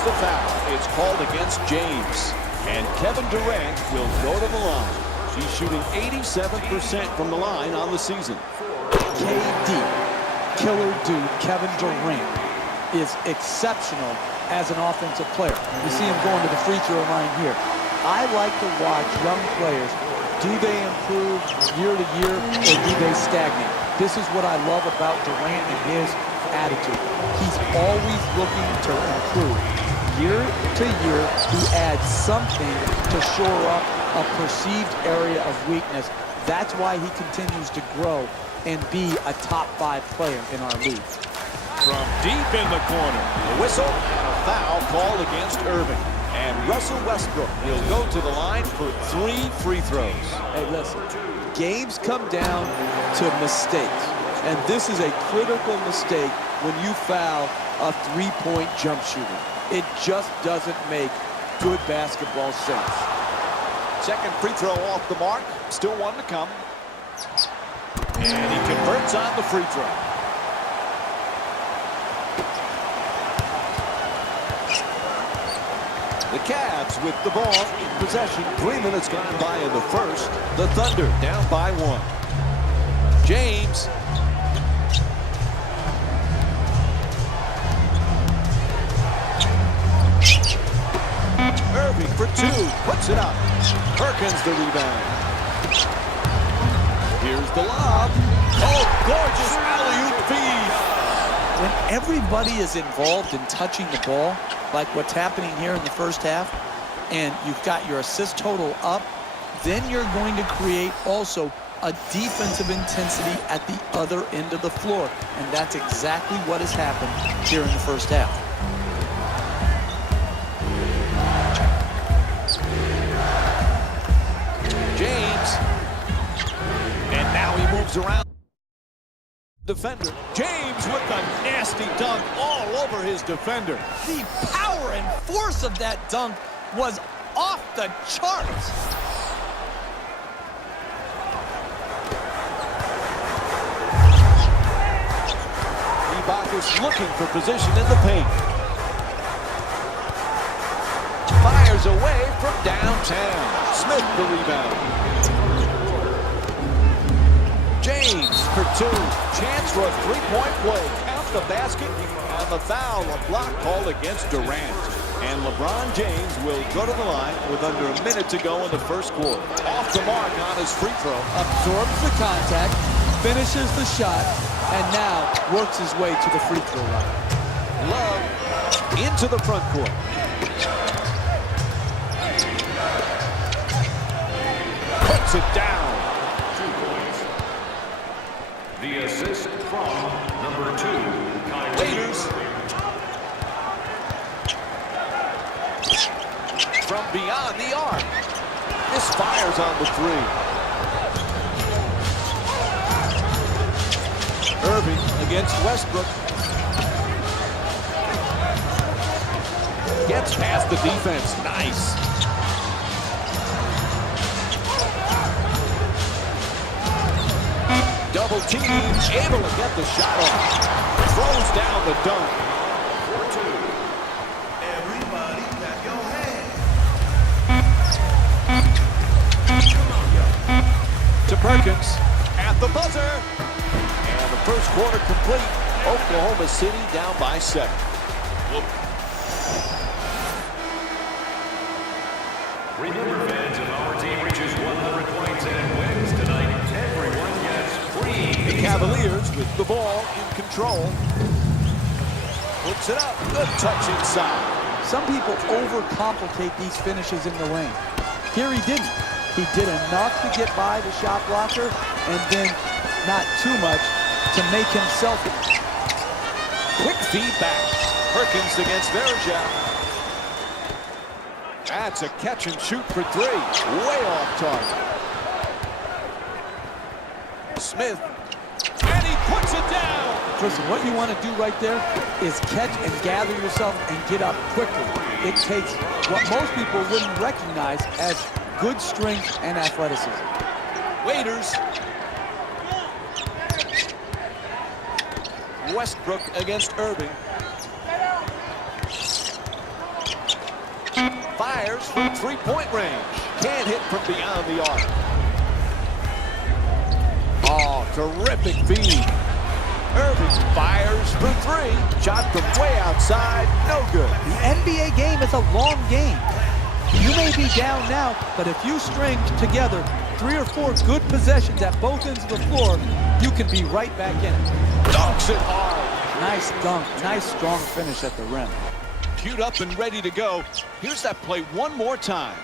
draws the foul. It's called against James. And Kevin Durant will go to the line. She's shooting 87% from the line on the season. KD, killer dude, Kevin Durant, is exceptional as an offensive player. You see him going to the free throw line here. I like to watch young players. Do they improve year to year, or do they stagnate? This is what I love about Durant and his attitude. He's always looking to improve. Year to year, he adds something to shore up a perceived area of weakness. That's why he continues to grow and be a top 5 player in our league. From deep in the corner, a whistle and a foul called against Irving. And Russell Westbrook will go to the line for 3 free throws. Hey, listen, games come down to mistakes. And this is a critical mistake when you foul a 3-point jump shooter. It just doesn't make good basketball sense. Second free throw off the mark. Still one to come. And he converts on the free throw. The Cavs with the ball in possession. 3 minutes gone by in the first. The Thunder down by 1. James. Irving for 2. Puts it up. Perkins the rebound. Here's the lob. Oh, gorgeous alley-oop feed. When everybody is involved in touching the ball, like what's happening here in the first half, and you've got your assist total up, then you're going to create also a defensive intensity at the other end of the floor. And that's exactly what has happened here in the first half. James. And now he moves around. Defender. James with the nasty dunk all over his defender. The power and force of that dunk was off the charts. Ibaka's looking for position in the paint. Fires away from downtown. Smith the rebound. James for 2. Chance for a 3-point play. Count the basket and the foul. A block called against Durant. And LeBron James will go to the line with under a minute to go in the first quarter. Off the mark on his free throw. Absorbs the contact, finishes the shot, and now works his way to the free throw line. Love into the front court. Puts it down. The assist from number 2, Waiters. From beyond the arc. This fires on the 3. Irving against Westbrook. Gets past the defense. Nice. Double team, able to get the shot off. Throws down the dunk. 4-2. Everybody got your hands. To Perkins at the buzzer. And the first quarter complete. Oklahoma City down by 7. Remember, fans, if our team reaches 100 points and wins tonight, everyone gets free. The Cavaliers with the ball in control. Puts it up. Good touch inside. Some people overcomplicate these finishes in the lane. Here he didn't. He did enough to get by the shot blocker, and then not too much to make himself. Quick feedback. Perkins against Verja. That's a catch and shoot for 3. Way off target. Smith. And he puts it down. Listen, what you want to do right there is catch and gather yourself and get up quickly. It takes what most people wouldn't recognize as good strength and athleticism. Waiters. Westbrook against Irving. fires from three-point range. Can't hit from beyond the arc. Oh, terrific feed. Irving fires for three. Shot from way outside, no good. The NBA game is a long game. You may be down now, but if you string together 3 or 4 good possessions at both ends of the floor, you can be right back in it. Dunks it hard. Nice dunk, nice strong finish at the rim. Queued up and ready to go. Here's that play one more time.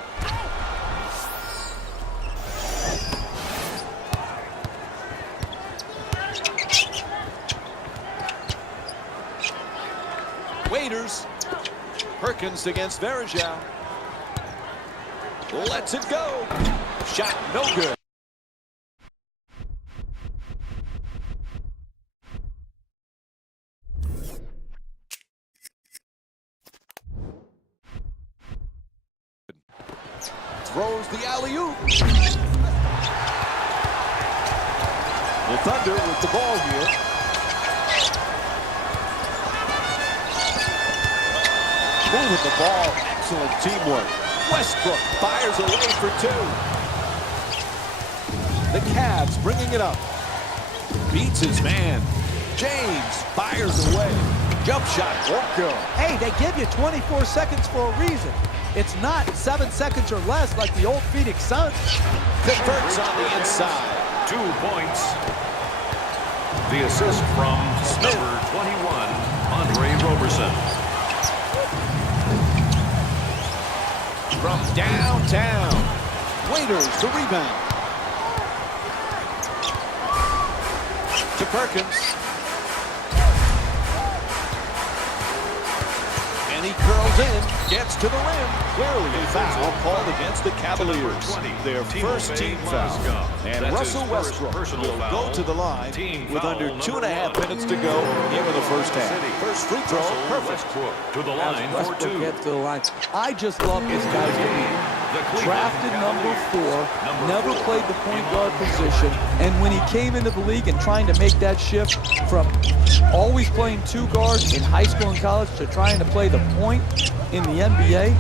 Waiters. Perkins against Varejao. Lets it go. Shot no good. Throws the alley-oop. The Thunder with the ball here. Moving the ball. Excellent teamwork. Westbrook fires away for 2. The Cavs bringing it up. Beats his man. James fires away. Jump shot won't go. Hey, they give you 24 seconds for a reason. It's not 7 seconds or less like the old Phoenix Suns. Converts on the inside. 2 points. The assist from number 21, Andre Roberson. From downtown. Waiters the rebound. To Perkins. And he curls in, gets to the rim. Clearly a foul called against the Cavaliers. Their first team foul. And Russell Westbrook will go to the line with under 2.5 minutes to go here in the first half. First free throw, perfect. To the line for 2. Gets to the line. I just love this guy's game. Drafted number 4, never played the point guard position, and when he came into the league and trying to make that shift from always playing 2 guards in high school and college to trying to play the point in the NBA,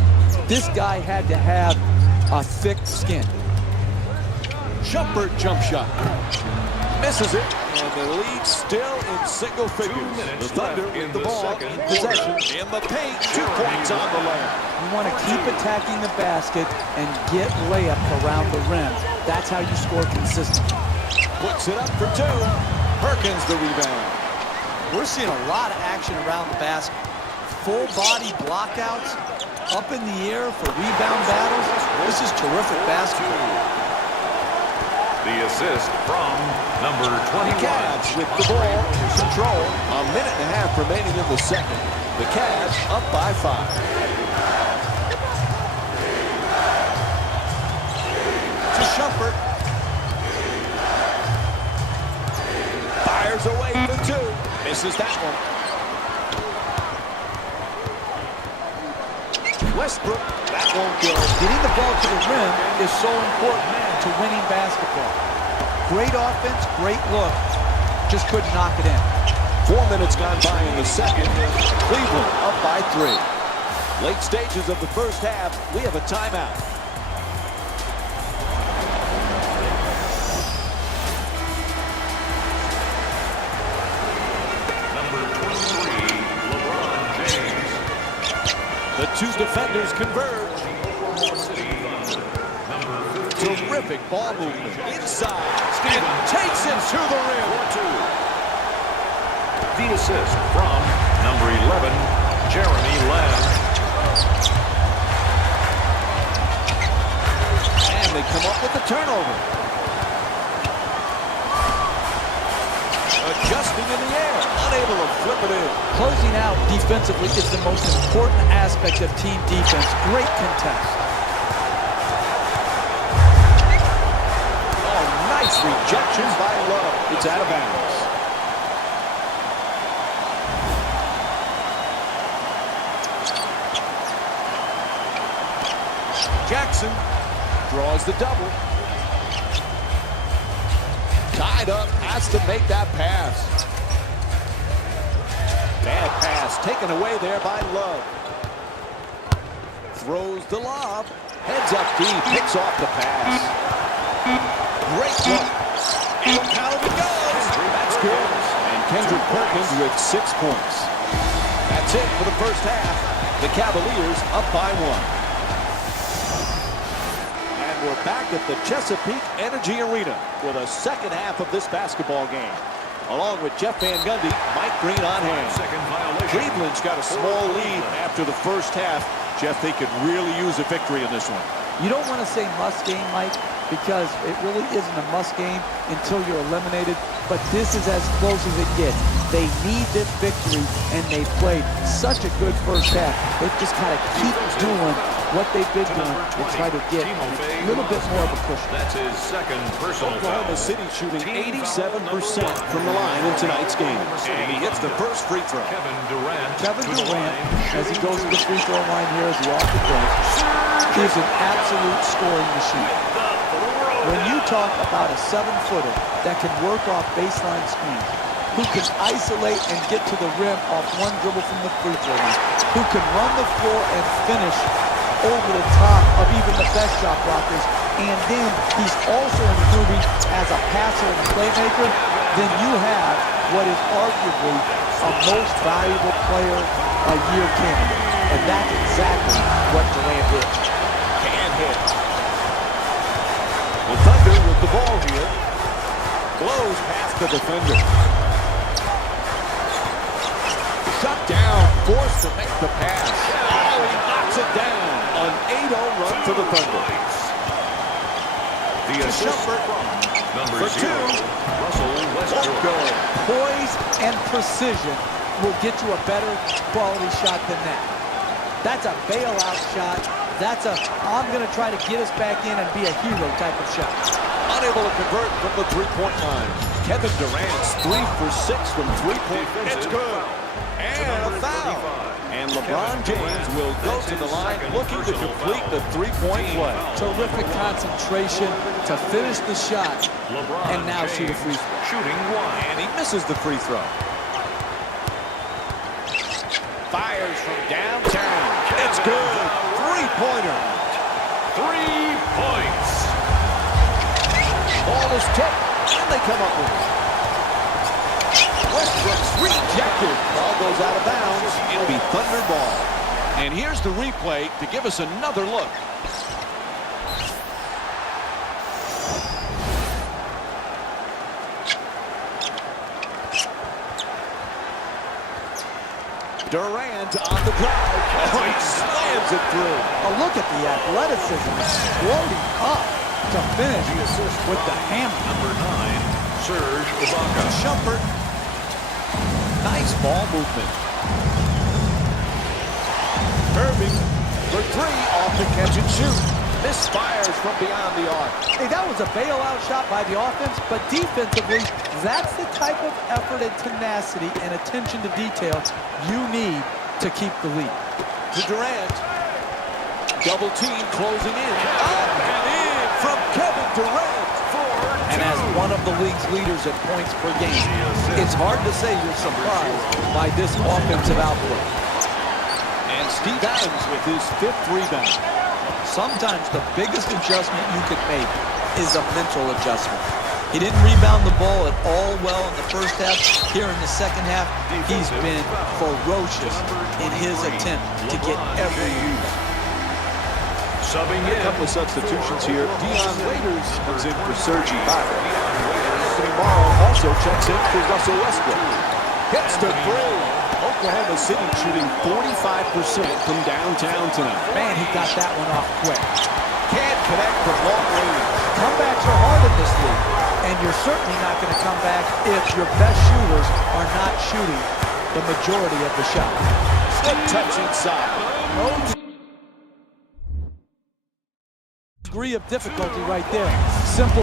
this guy had to have a thick skin. Shumpert jump shot. Misses it, and the lead still in single figures. The Thunder with the ball in possession in the paint. 2 points on the layup. You want to keep attacking the basket and get layups around the rim. That's how you score consistently. Puts it up for 2. Perkins the rebound. We're seeing a lot of action around the basket. Full body blockouts, up in the air for rebound battles. This is terrific basketball. The assist from number 21. Cavs with the ball in control. A minute and a half remaining in the second. The Cavs up by 5. To Shumpert. Fires away for 2. Misses that one. Westbrook, that won't go. Getting the ball to the rim is so important to winning basketball. Great offense, great look. Just couldn't knock it in. 4 minutes gone by in the second. Cleveland up by 3. Late stages of the first half, we have a timeout. Number 23, LeBron James. The 2 defenders converge. Terrific ball movement inside. And takes it to the rim. The assist from number 11, Jeremy Lamb. And they come up with the turnover. Adjusting in the air, unable to flip it in. Closing out defensively is the most important aspect of team defense. Great contest. Oh, nice rejection by Love. It's out of bounds. Jackson draws the double. Tied up, has to make that pass. Bad pass taken away there by Love. throws the lob. Heads up deep, picks off the pass. Great look. And out it goes. That's good. And Kendrick Perkins with 6 points. That's it for the first half. The Cavaliers up by 1. And we're back at the Chesapeake Energy Arena with a second half of this basketball game. Along with Jeff Van Gundy, Mike Green on hand. Second violation. Cleveland's got a small lead after the first half. Jeff, they could really use a victory in this one. You don't want to say must game, Mike, because it really isn't a must game until you're eliminated. But this is as close as it gets. They need this victory, and they played such a good first half. They've just got to keep doing what they've been doing to try to get a little bit more of a push. That's his second personal foul. Oklahoma City shooting 87% from the line in tonight's game. And he hits the first free throw. Kevin Durant, as he goes to the free throw line here as he off the bench, is an absolute scoring machine. When you talk about a 7-footer that can work off baseline screens, who can isolate and get to the rim off one dribble from the free throw line, who can run the floor and finish over the top of even the best shot blockers, and then he's also improving as a passer and playmaker, then you have what is arguably a most valuable player a year candidate. And that's exactly what Durant did. Can hit. The Thunder with the ball here. Blows past the defender. Shut down, forced to make the pass. Oh, he knocks it down. An 8-0 run for the Thunder. The assist from number 0, Russell Westbrook. Poise and precision will get you a better quality shot than that. That's a bailout shot. That's a, I'm going to try to get us back in and be a hero type of shot. Unable to convert from the three-point line. Kevin Durant's 3 for 6 from three-point. It's good. And a foul. And LeBron James will go to the line looking to complete the three-point play. Terrific concentration to finish the shot and now shoot a free throw. Shooting 1. And he misses the free throw. Fires from downtown. It's good. Three-pointer. 3 points. Ball is tipped, and they come up with it. Westbrook's rejected. Ball goes out of bounds. It'll be Thunder ball. And here's the replay to give us another look. Durant on the drive. Oh, he slams it through. A look at the athleticism exploding up to finish with the hammer. Number 9, Serge Ibaka. Shumpert. Nice ball movement. Irving for 3 off the catch and shoot. Misfires from beyond the arc. Hey, that was a bailout shot by the offense, but defensively, that's the type of effort and tenacity and attention to detail you need to keep the lead. To Durant. Double team closing in. Up and in from Kevin Durant. And as one of the league's leaders at points per game, it's hard to say you're surprised by this offensive output. And Steve Adams with his 5th rebound. Sometimes the biggest adjustment you can make is a mental adjustment. He didn't rebound the ball at all well in the first half. Here in the second half, he's been ferocious in his attempt to get every rebound. Subbing A couple of substitutions here. Dion Waiters comes in for Serge Ibaka. Anthony Morrow also checks in for Russell Westbrook. Hits to 3. Oklahoma City shooting 45% from downtown tonight. Man, he got that one off quick. Can't connect from long range. Comebacks are hard in this league, and you're certainly not going to come back if your best shooters are not shooting the majority of the shot. Slip touch inside. No degree of difficulty right there. Simple.